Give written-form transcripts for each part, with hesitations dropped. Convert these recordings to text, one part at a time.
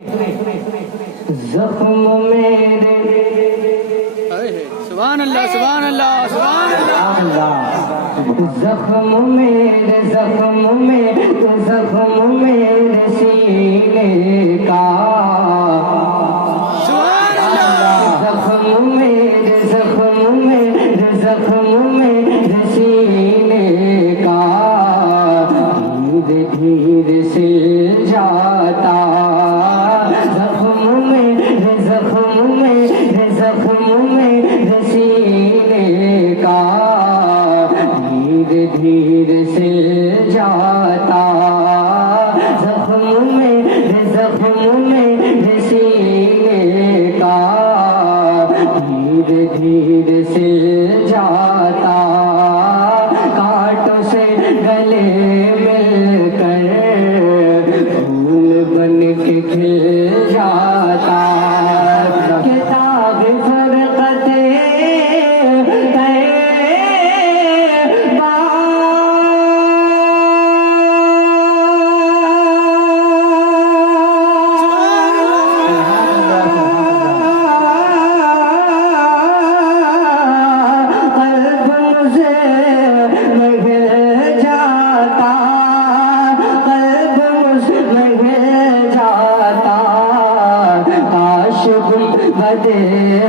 जख्म मेरे सुभान अल्लाह सुभान अल्लाह सुभान अल्लाह। जख्म मेरे सीने का सुभान अल्लाह। जख्म मेरे सीने का धीरे धीरे सिल जाता। जख्म मेरे सीने का धीरे धीरे सिल जाता। जख्म मेरे सीने का धीरे धीरे सिल जाता। कांटों से गले मिलकर फूल बन के खिल जाता। किताब फरकते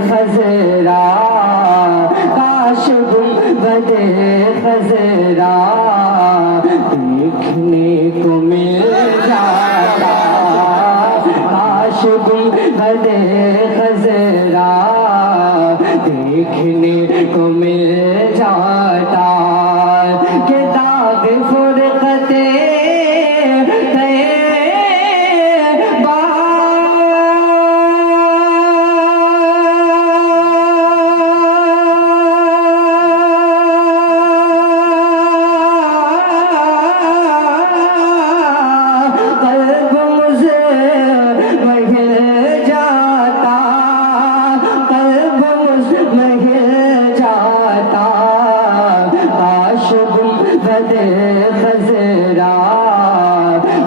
खजरा काश गुंबदे खजरा देखने को मिल जाता। काश गुंबदे खजरा देखने को मिल जाता। के दाग फुरकते खजरा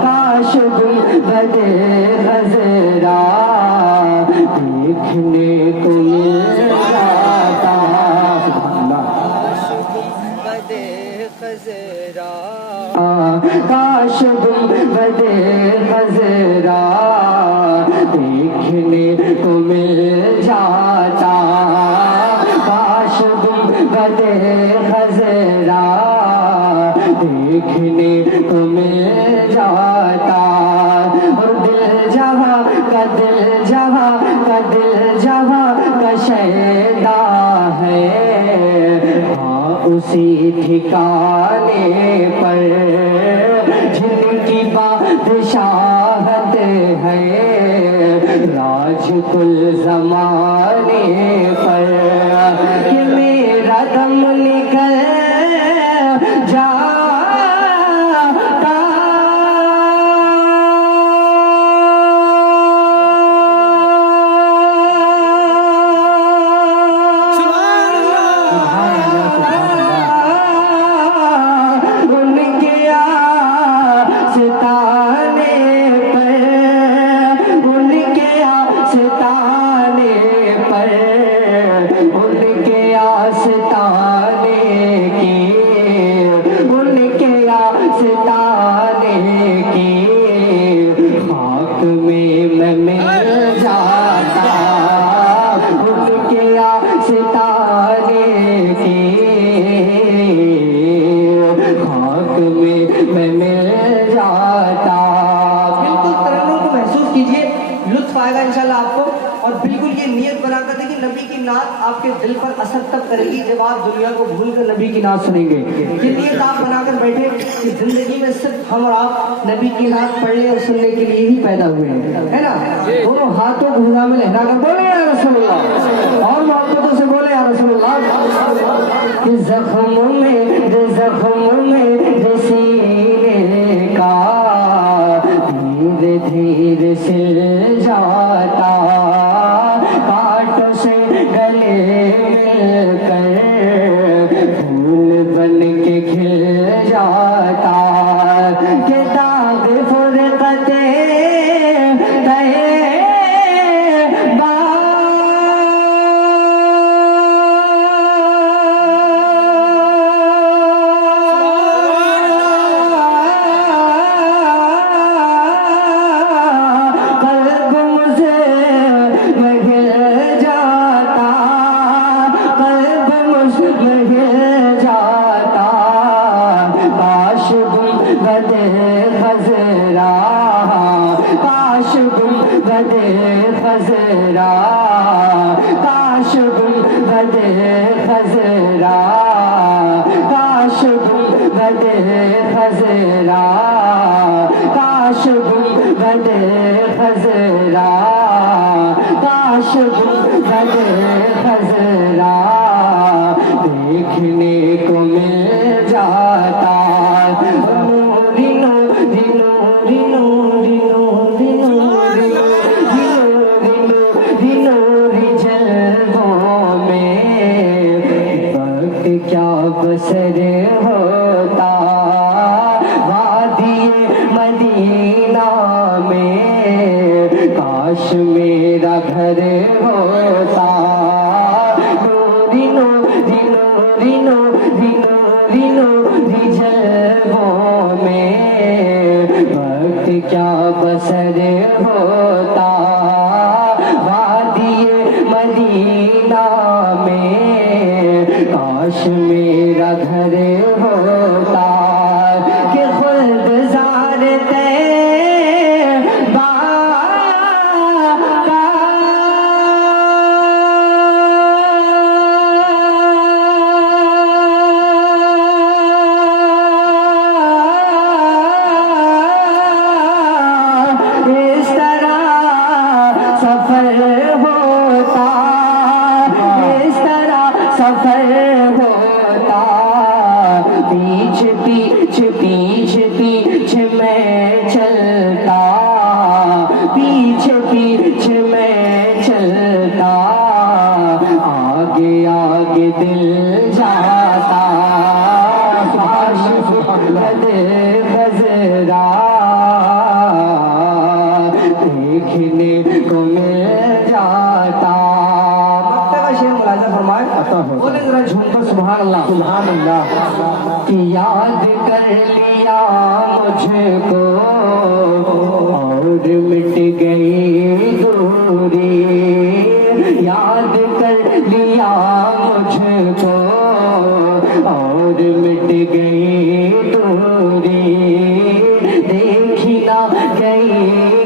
काश गुंबदे खजरा देखने को मिल जाता। काश गुंबदे खजरा देखने को मिल जाता। काश गुंबदे खजरा देखने को मिल जाता। और दिल जहाँ का शैदा है हाँ उसी ठिकाने पर जिनकी बादशाहत है राज कुल जमाने पर। कि मेरा दम निकल और बिल्कुल ये नियत बनाकर देखिए नबी की नात आपके दिल पर असर तब करेगी जब आप दुनिया को भूलकर नबी की नात सुनेंगे। ये नियत आप बनाकर बैठे कि जिंदगी में सिर्फ हम और आप नबी की नात पढ़ने और सुनने के लिए ही पैदा हुए हैं, है ना। दोनों हाथों को हुआ में लहरा कर बोले या रसूलुल्लाह और मोहब्बतों से बोले या रसूलुल्लाह। जख्म में सीने का धीरे धीरे सिल जाता। कांटों से गले मिलकर फूल बन के खिल जाता। के दाग फुरकते गुंबद खजरा काश गुंबद खजरा काश गुंबद खजरा काश गुंबद खजरा काश गुंबद खजरा देखने को मिल जाता नूरी नूरी नूरी नूरी नूरी नूरी नूरी नूरी जलवों में वक्त क्या बसर होता वादी मदीना में काश मेरा घर होता नूरी नूरी नूरी नूरी नूरी नूरी जलवों में वक्त क्या बसर होता वादी मदीना में काश मेरा घर होता कि खुद ज़ारते सफर होता पीछे पीछे पीछे पीछे मैं चलता पीछे पीछे मैं चलता आगे आगे दिल जाता काश गुंबद खजरा देखने को मिल जाता बोले जरा झूमकर सुभान अल्लाह सुभान अल्लाह कि याद कर लिया मुझको और मिट गई दूरी याद कर लिया मुझको और मिट गई दूरी देखी ना गई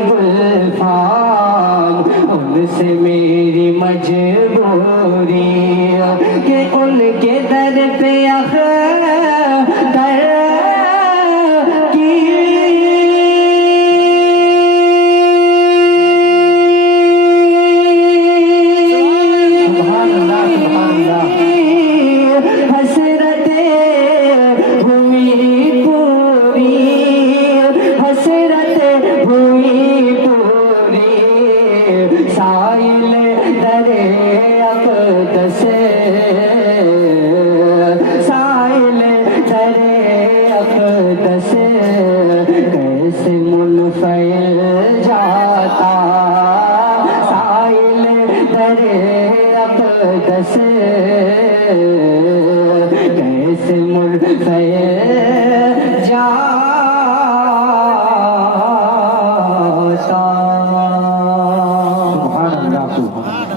गुल्फान उनसे मेरी मजबूरी कि उनके दर पे दर की हसरतें हुई पूरी हसरतें हुई पूरी साइल दरे अक़दस साइल दरे अक़दस कैसे मुनफ़ैल जाता साइल दरे अक़दस कैसे मुनफ़ैल जाता सुभान अल्लाह